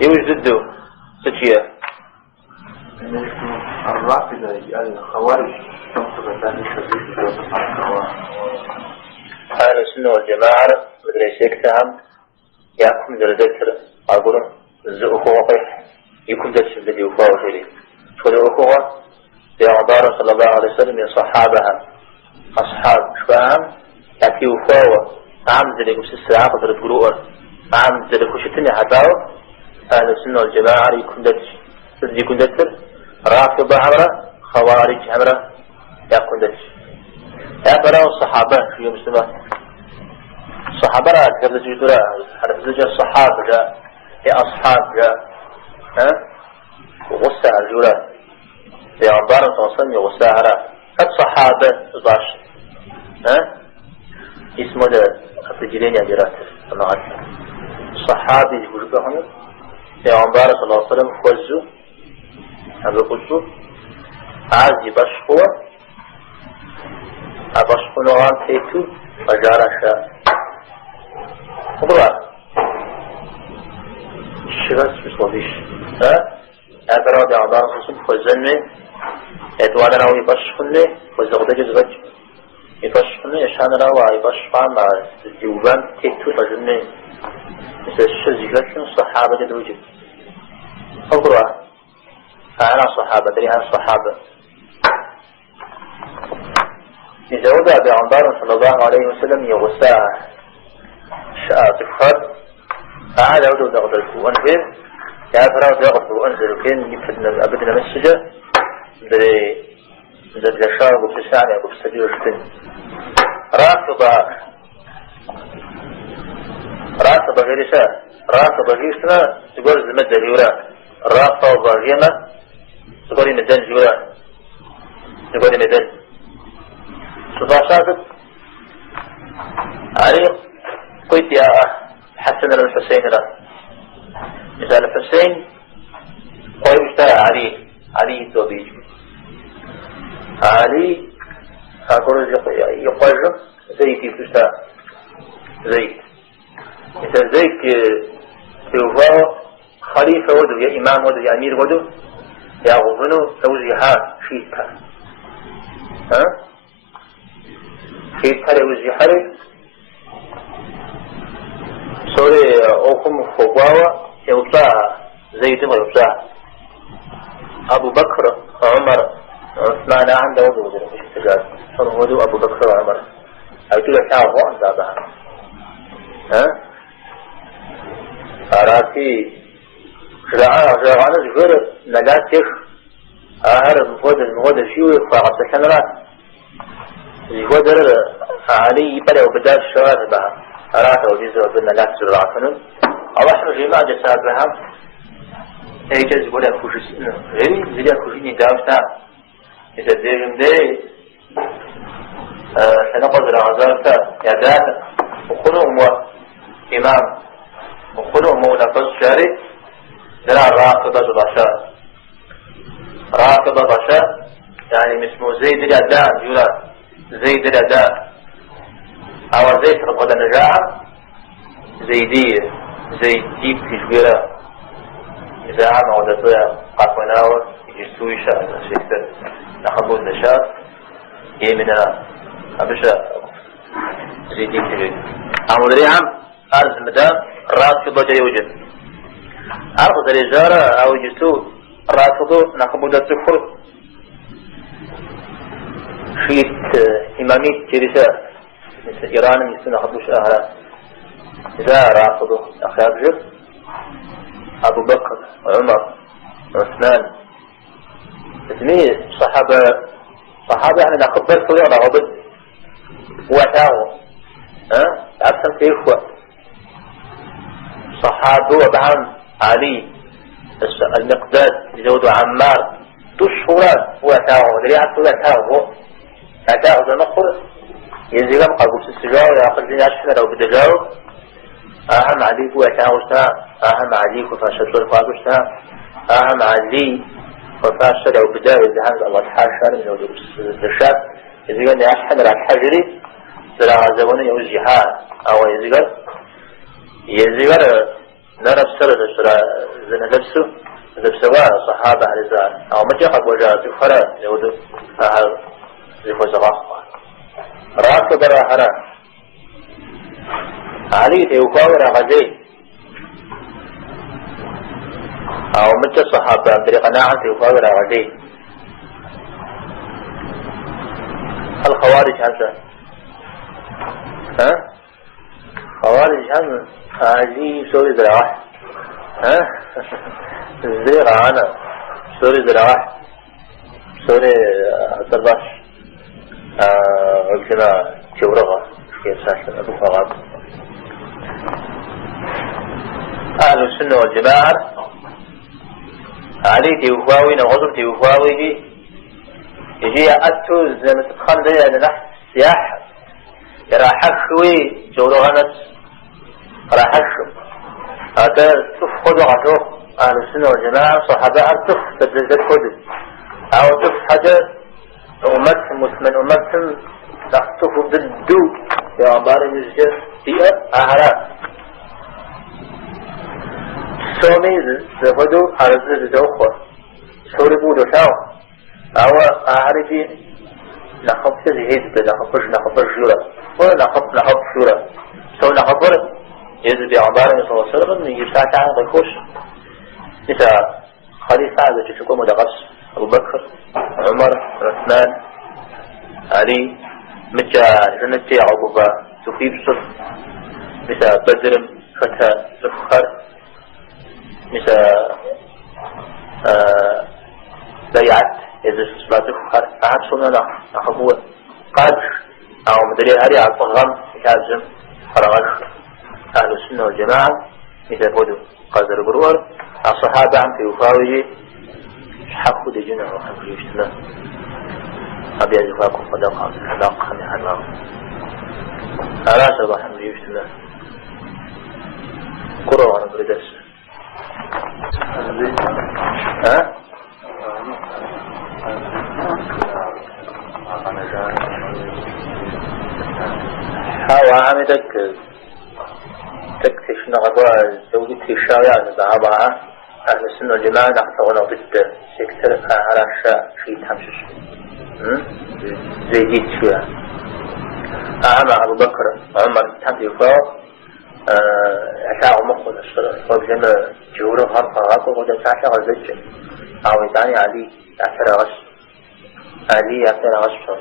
يوجد ستية الرافضة الخوارج تنصب ذلك أهل السنة والجماعة مدرسة كتاب يأكل درجة أقول الزؤخوة يكون درس الذي يفاوت إليه فالزؤخوة بأعبار صلى الله عليه وسلم من صحابها أصحاب شفاهم لكن يفاوت عام ذلك الساعة قدر القلوء عام ذلك وشتني حتاو أهل السنة والجماعة يكون درس رافضة عمره خوارج عمره يكون درس يأكل الصحابة في مسلمة الصحابة كذا جدرا حرف زوج الصحابة جاء يا أصحاب جاء وغسى الجولا في عبارة توصلني وغسى على الصحابة باش اسمه ده التجرين يا جرات الله عز الصحابي يقول بهم في عبارة صلى الله عليه وسلم خوزوا هذا قصوا عازي بشخوة أبشخوا نوعان تيتو وجارة شاء خضراء الشغل مصطفيش أبراد عبارة صلى خوزني يتوانا راو يبشخني وزغدج زغج يبشخني يشان راو يبشخا مع الجوبان تيتو رجلني مثل الشزيجات الصحابة جدوجد خضراء أنا صحابة دري عن الصحابة إذا وضع بعبارة صلى الله عليه وسلم يغسى صفات أعلى ودو دغدلك وأنفر يأفراد يغضب وأنزل كين يبتدنا أبدنا مسجة دري لشارب وبسساني أبو بسجي وشتن رافضة غيرسة رافضة غيرسنا تقول زمد اليورا رافضة غيرنا تقول مدن جورا تقول مدن صفاشاتك علي قلت يا حسن الحسين لا مثال الحسين قوي اشترى علي توبيج علي أقول يقرر زيتي تشترى زيت مثل زيت يوفا خليفة ودو يا إمام ودو يا أمير ودو يا غضنو توزيحات فيها فيها توزيحات سوري أوكم خباوة يوصاها زيد ما يوصاها أبو بكر عمر عثمان عنده وضوء مش تجار وضوء أبو بكر وعمر أقول تعرفوا عن ذابها أراتي شرعان زغير نجاتك المفوض شيوخ فقط سنرات زغير علي بدأ وبدأ الشوارع بها أرات وجزء بالنجات شرعان أو إحنا جماعة جساد بهم هيجز ولا كوش غيري زي كوش نداوسنا إذا ديرم دي سنقضي العذاب يا داد وخلوهم إمام وخلوهم نفس شاري دلع رافضة البشر رافضة البشر يعني اسمه زيد الأداء يقول زيد الأداء أو زيد رفض النجاعة زيدية زيدية تشويرة إذا عام عودتها قطناوة يجسوي شاء شكتر نخبو النشاط يمنا أبشا زيدية تشويرة عمو دريعم أرز مدام رافضة جيوجد أرض الإجارة أو جسو رافضو نقبض التكفر شيت إمامية جريسة مثل إيران مثل نقبوش أهلا إذا رافضو أخي أبجر أبو بكر وعمر وعثمان اسمي صحابة يعني نقبض طويل رغبت واتاو أبسن كيف صحابة وبعام علي المقداد زود عمار تشهرات واتاو دريعة واتاو أتاو ذا نقر ينزل قبول السجاو يأخذ لي أشهر أو بدجاو أهم علي واتاو اشتا أهم علي وفاشت والفاق اشتا أهم علي وفاشت أو بداو الزهان الله تحاشر من وجود الشاب ينزل لي أشهر الحجري زرع زبون يوزيها أو ينزل نرى بسرد زين لبسوا صحابة على زار أو مجاق وجاء تفرا يودو أهل زفوزغا راك برا حرا علي تيوفاور غزي أو مجا صحابة برقناعة تيوفاور غزي الخوارج هذا ها خوارج هم هذه سوري زراعة ها زراعة أنا سوري زراعة سوري درباش قلتنا تورغة كيف ساشن أبو فغاب أهل السنة والجماعة علي تيوفاوي نغضب تيوفاوي يجي أتو زي ما تتخلي يعني نحن سياح راح حكوي جورغانس راح حكو هذا تفقد غطوه أهل السنة والجماعة صحابة تف تدلزل خد أو تف حاجة أمتهم من أمتهم تخطف ضدو يا عبارة يزجر هي أعراف سومي زفدو على زفدو أخوة سوري بودو شاو أو أعرفي نخب تزهيد نخب جورا ولا نخب شورا سو نخبر يزد عبارة صلى الله عليه وسلم يجب ساعة عن الخوش نسا خليفة هذا جسكم مدغس أبو بكر عمر عثمان علي مجا جنتي عقوبة سفيب صف نسا بدر فتى زفخر نسا بيعت إذا صلاة زفخر أعد صنع نخبوه قادر أو مدري هري على الطغام كازم فرغش أهل السنة والجماعة مثل هدو قادر برور الصحابة عم في وفاوجي حقوا دي جنة وحقوا يجتمع أبي أزفاكم صدقاء صدقاء من حلوة ألا صدق حقوا يجتمع قروا وانا بردس ها؟ هاو عامدك تكتش نغضاء زوجتي الشارع نزعبها أهل السنة والجماعة نحتونا ضد سيكتر على الشاء في تحمشش زي جيت فيها أعمى أبو بكر عمر تحمي فوق أشاع مخوض الصلاة فوق جمع جهوره غرفة غاقه وده تعشى غزجة أو يتعني علي أعترى غش علي أعترى غش